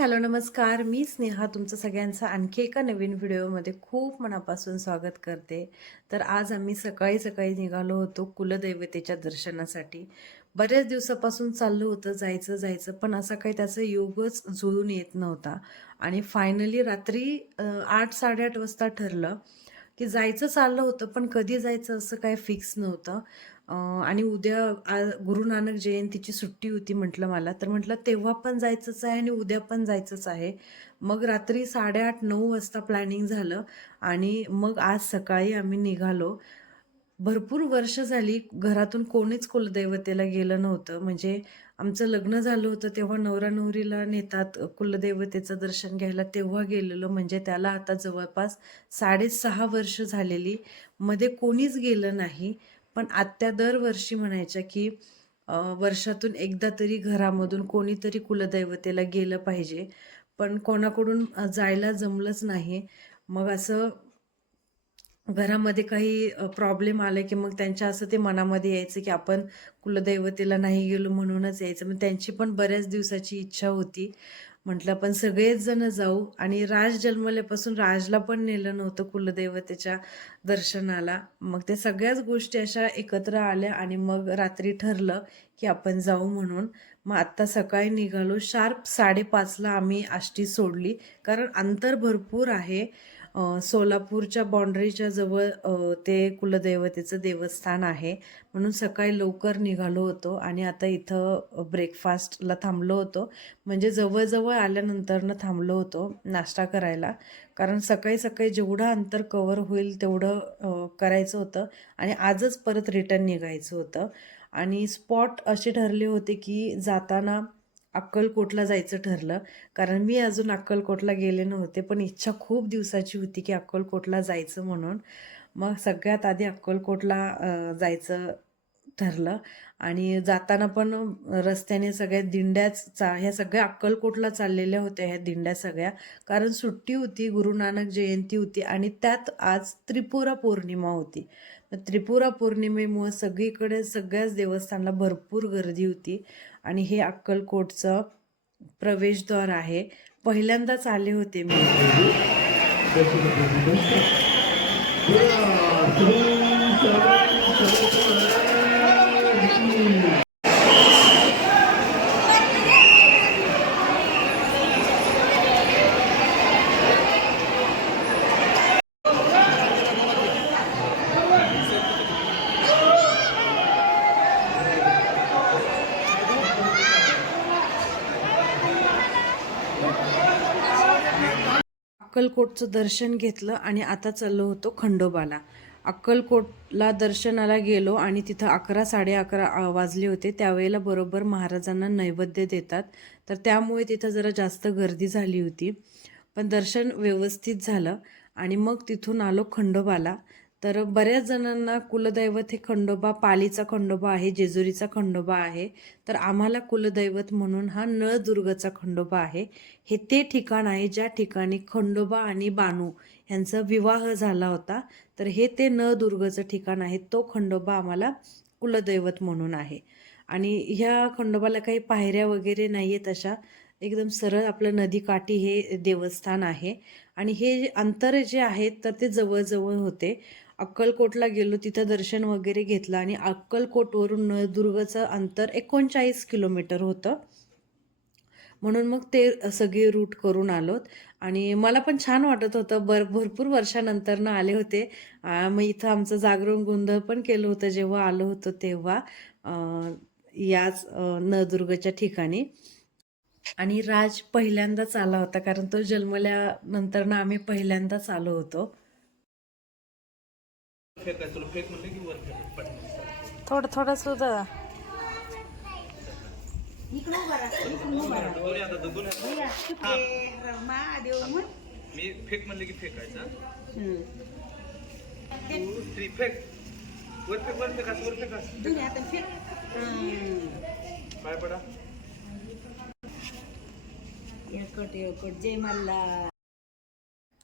Hello नमस्कार. मी स्नेहा तुमचं सगळ्यांचं आणखी एका नवीन व्हिडिओमध्ये खूप मनापासून स्वागत करते. तर आज आम्ही सकाळी सकाळी निघालो होतो कुलदैवतेच्या दर्शनासाठी. बऱ्याच दिवसापासून चाललं होतं जायचं जायचं पण असा काही त्याचा योगच जुळून येत नव्हता. आणि फायनली रात्री आठ साडेआठ वाजता ठरलं की जायचं चाललं होतं पण कधी जायचं असं काही फिक्स नव्हतं. आणि उद्या आ- गुरु नानक जयंतीची सुट्टी होती म्हटलं मला. तर म्हटलं तेव्हा पण जायचंच आहे आणि उद्या पण जायचंच आहे. मग रात्री साडेआठ नऊ वाजता प्लॅनिंग झालं आणि मग आज सकाळी आम्ही निघालो. भरपूर वर्ष झाली घरातून कोणीच कुलदैवतेला गेलं नव्हतं. म्हणजे आमचं लग्न झालं होतं तेव्हा नवरा नवरीला नेतात कुलदैवतेचं दर्शन घ्यायला तेव्हा गेलेलो. म्हणजे त्याला आता जवळपास साडेसहा वर्ष झालेली. मध्ये कोणीच गेलं नाही. पण आत्या दरवर्षी म्हणायच्या की वर्षातून एकदा तरी घरामधून कोणीतरी कुलदैवतेला गेलं पाहिजे. पण कोणाकडून जायला जमलंच नाही. मग असं घरामध्ये काही प्रॉब्लेम आले की मग त्यांच्या असं ते मनामध्ये यायचं की आपण कुलदैवतेला नाही गेलो म्हणूनच यायचं. मग त्यांची पण बऱ्याच दिवसाची इच्छा होती. म्हटलं आपण सगळेच जण जाऊ. आणि राज जन्मल्यापासून राजला पण नेलं नव्हतं कुलदैवतेच्या दर्शनाला. मग ते सगळ्याच गोष्टी अशा एकत्र आल्या आणि मग रात्री ठरलं की आपण जाऊ म्हणून. मग आत्ता सकाळी निघालो. शार्प साडेपाचला आम्ही आष्टी सोडली. कारण अंतर भरपूर आहे. सोलापूरच्या बाँड्रीच्या जवळ ते कुलदैवतेचं देवस्थान आहे. म्हणून सकाळी लवकर निघालो होतो आणि आता इथं ब्रेकफास्टला थांबलो होतो. म्हणजे जवळजवळ आल्यानंतरनं थांबलो होतो नाश्ता करायला. कारण सकाळी सकाळी जेवढं अंतर कवर होईल तेवढं करायचं होतं आणि आजच परत रिटर्न निघायचं होतं. आणि स्पॉट असे ठरले होते की जाताना अक्कलकोटला जायचं ठरलं. कारण मी अजून अक्कलकोटला गेले नव्हते पण इच्छा खूप दिवसाची होती की अक्कलकोटला जायचं म्हणून. मग सगळ्यात आधी अक्कलकोटला जायचं ठरलं. आणि जाताना पण रस्त्याने सगळ्या दिंड्याच चा ह्या सगळ्या अक्कलकोटला चाललेल्या होत्या ह्या दिंड्या सगळ्या. कारण सुट्टी होती गुरु नानक जयंती होती आणि त्यात आज त्रिपुरा पौर्णिमा होती. त्रिपुरा पौर्णिमेमुळं सगळीकडे सगळ्याच देवस्थानला भरपूर गर्दी होती. आणि हे अक्कलकोटचं प्रवेशद्वार आहे. पहिल्यांदाच आले होते मी. अक्कलकोटचं दर्शन घेतलं आणि आता चाललो होतो खंडोबाला. अक्कलकोटला दर्शनाला गेलो आणि तिथं अकरा साडे अकरा वाजले होते. त्यावेळेला बरोबर महाराजांना नैवेद्य देतात. तर त्यामुळे तिथं जरा जास्त गर्दी झाली होती. पण दर्शन व्यवस्थित झालं आणि मग तिथून आलो खंडोबाला. तर बऱ्याच जणांना कुलदैवत हे खंडोबा पालीचा खंडोबा आहे जेजुरीचा खंडोबा आहे. तर आम्हाला कुलदैवत म्हणून हा नळदुर्गचा खंडोबा आहे. हे ते ठिकाण आहे ज्या ठिकाणी खंडोबा आणि बानू यांचा विवाह झाला होता. तर हे ते नळदुर्गचं ठिकाण आहे. तो खंडोबा आम्हाला कुलदैवत म्हणून आहे. आणि ह्या खंडोबाला काही पायऱ्या वगैरे नाही आहेत अशा. एकदम सरळ आपलं नदीकाठी हे देवस्थान आहे. आणि हे अंतर जे आहेत तर ते जवळजवळ होते. अक्कलकोटला गेलो तिथं दर्शन वगैरे घेतलं आणि अक्कलकोटवरून नळदुर्गचं अंतर एकोणचाळीस किलोमीटर होतं. म्हणून मग ते सगळे रूट करून आलोत. आणि मला पण छान वाटत होतं. बर भरपूर वर्षानंतरनं आले होते. मग इथं आमचं जागरण गोंधळ पण केलं होतं जेव्हा आलो होतो तेव्हा याच नळदुर्गच्या ठिकाणी. आणि राज पहिल्यांदाच आला होता कारण तो जन्मल्यानंतर ना आम्ही पहिल्यांदाच आलो होतो. थोडं थोडं सुद्धा वर आता दबून आहे. मी फेक म्हणलं की फेकायचं टू थ्री फेक. वर फेक वर फेका वर फेका पाय पडा.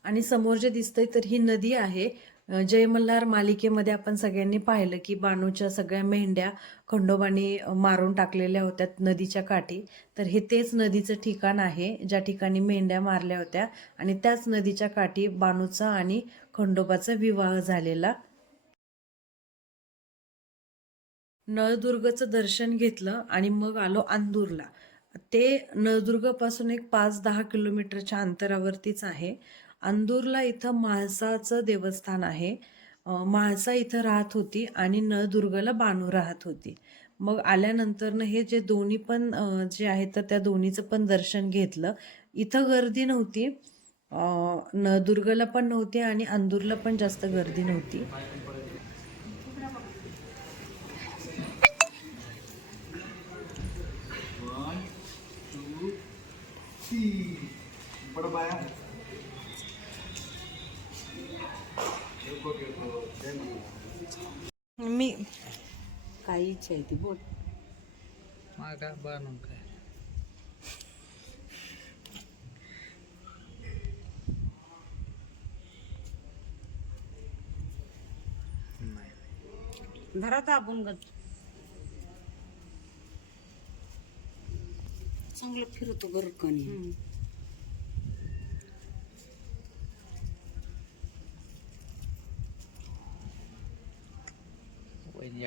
आणि समोर जे दिसतंय तर ही नदी आहे. जय मल्हार मालिकेमध्ये आपण सगळ्यांनी पाहिलं की बानूच्या सगळ्या मेंढ्या खंडोबाने मारून टाकलेल्या होत्या नदीच्या काठी. तर हे तेच नदीचं ठिकाण आहे ज्या ठिकाणी मेंढ्या मारल्या होत्या. आणि त्याच नदीच्या काठी बानूचा आणि खंडोबाचा विवाह झालेला. नळदुर्गचं दर्शन घेतलं आणि मग आलो अंदूरला. ते नळदुर्गपासून एक पाच दहा किलोमीटरच्या अंतरावरतीच आहे. अंदूरला इथं म्हाळसाचं देवस्थान आहे. म्हाळसा इथं राहत होती आणि नळदुर्गला बानू राहत होती. मग आल्यानंतरनं हे जे दोन्ही पण जे आहेत तर त्या दोन्हीचं पण दर्शन घेतलं. इथं गर्दी नव्हती. नळदुर्गला पण नव्हती आणि अंदूरला पण जास्त गर्दी नव्हती. मी काही इच्छा आहे ती बोल. मागा बनवून काय? घरात आपण गत चांगलं फिरतो गरकणी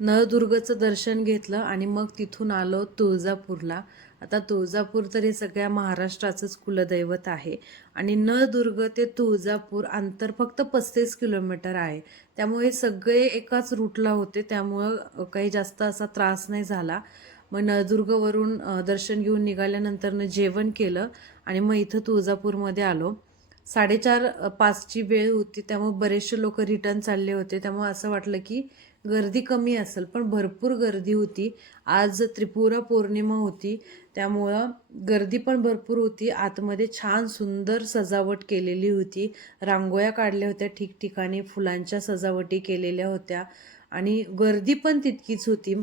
नळदुर्गचं दर्शन घेतलं आणि मग तिथून आलो तुळजापूरला. आता तुळजापूर तर हे सगळ्या महाराष्ट्राचंच कुलदैवत आहे. आणि नळदुर्ग ते तुळजापूर अंतर फक्त पस्तीस किलोमीटर आहे. त्यामुळे हे सगळे एकाच रूटला होते. त्यामुळं काही जास्त असा त्रास नाही झाला. मग नळदुर्गवरून दर्शन घेऊन निघाल्यानंतरनं जेवण केलं आणि मग इथं तुळजापूरमध्ये आलो. साडेचार पाचची वेळ होती. त्यामुळे बरेचसे लोक रिटर्न चालले होते. त्यामुळे असं वाटलं की गर्दी कमी असेल पण भरपूर गर्दी होती. आज त्रिपुरा पौर्णिमा होती त्यामुळं गर्दी पण भरपूर होती. आतमध्ये छान सुंदर सजावट केलेली होती. रांगोळ्या काढल्या होत्या ठिकठिकाणी फुलांच्या सजावटी केलेल्या होत्या. आणि गर्दी पण तितकीच होती.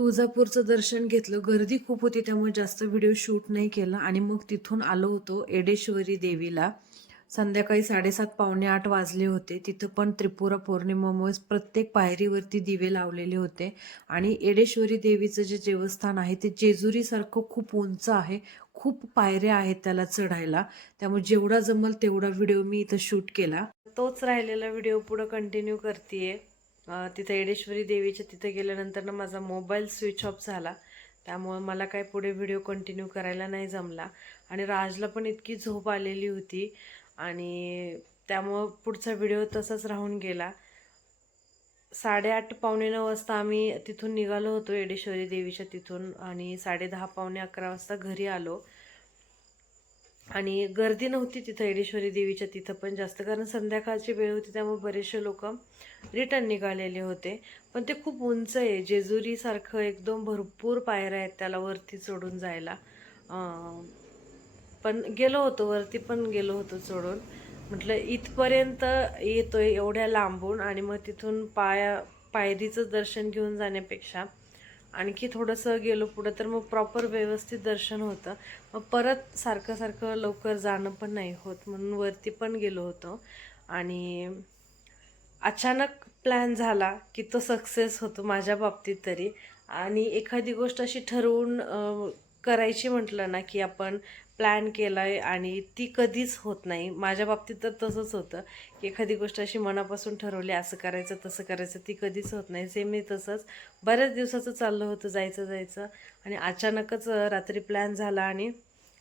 तुळजापूरचं दर्शन घेतलं. गर्दी खूप होती त्यामुळे जास्त व्हिडिओ शूट नाही केला. आणि मग तिथून आलो होतो एडेश्वरी देवीला. संध्याकाळी साडेसात पावणे आठ वाजले होते. तिथं पण त्रिपुरा पौर्णिमेमुळे प्रत्येक पायरीवरती दिवे लावलेले होते. आणि एडेश्वरी देवीचं जे देवस्थान आहे ते जेजुरीसारखं खूप उंच आहे. खूप पायऱ्या आहेत त्याला चढायला. त्यामुळे जेवढा जमल तेवढा व्हिडिओ मी इथं शूट केला. तोच राहिलेला व्हिडिओ पुढं कंटिन्यू करते तिथं येडेश्वरी देवीच्या तिथं गेल्यानंतर ना माझा मोबाईल स्विच ऑफ झाला. त्यामुळं मला काय पुढे व्हिडिओ कंटिन्यू करायला नाही जमला. आणि राजला पण इतकी झोप आलेली होती आणि त्यामुळं पुढचा व्हिडिओ तसाच राहून गेला. साडेआठ पावणे नऊ वाजता आम्ही तिथून निघालो होतो एडेश्वरी देवीच्या तिथून आणि साडेदहा पावणे अकरा वाजता घरी आलो. आणि गर्दी नव्हती तिथं एडेश्वरी देवीच्या तिथं पण जास्त. कारण संध्याकाळची वेळ होती त्यामुळे बरेचसे लोक रिटर्न निघालेले होते. पण ते खूप उंच आहे. जेजुरीसारखं एकदम भरपूर पायऱ्या आहेत त्याला वरती चढून जायला. पण गेलो होतो वरती पण गेलो होतो चढून. म्हटलं इथपर्यंत येतोय एवढ्या लांबून आणि मग तिथून पाया पायरीचं दर्शन घेऊन जाण्यापेक्षा आणखी थोडंसं गेलो पुढं तर मग प्रॉपर व्यवस्थित दर्शन होतं. मग परत सारखं सारखं लवकर जाणं पण नाही होत म्हणून वरती पण गेलो होतो. आणि अचानक प्लॅन झाला की तो सक्सेस होतो माझ्या बाबतीत तरी. आणि एखादी गोष्ट अशी ठरवून करायची म्हटलं ना की आपण प्लॅन केला आहे आणि ती कधीच होत नाही. माझ्या बाबतीत तर तसंच होतं की एखादी गोष्ट अशी मनापासून ठरवली असं करायचं तसं करायचं ती कधीच होत नाही. सेम मी तसंच बऱ्याच दिवसाचं चाललं होतं जायचं जायचं आणि अचानकच रात्री प्लॅन झाला आणि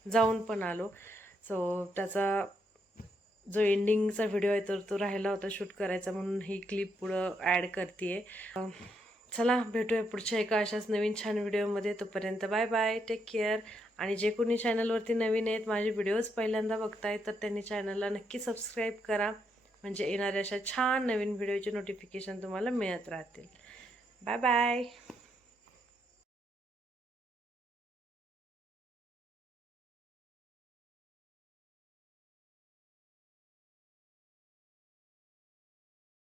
जाऊन पण आलो. सो त्याचा जो एंडिंगचा व्हिडिओ आहे तर तो राहिला होता शूट करायचा म्हणून ही क्लिप पुढं ॲड करते आहे चला भेटूया पुढच्या एका अशाच नवीन छान व्हिडिओमध्ये. तोपर्यंत बाय बाय टेक केअर आणि जे कोणी चॅनलवरती नवीन आहेत माझे व्हिडिओज पहिल्यांदा बघताय तर त्यांनी चॅनलला नक्की सबस्क्राईब करा. म्हणजे येणाऱ्या अशा छान नवीन व्हिडिओचे नोटिफिकेशन तुम्हाला मिळत राहतील. Bye bye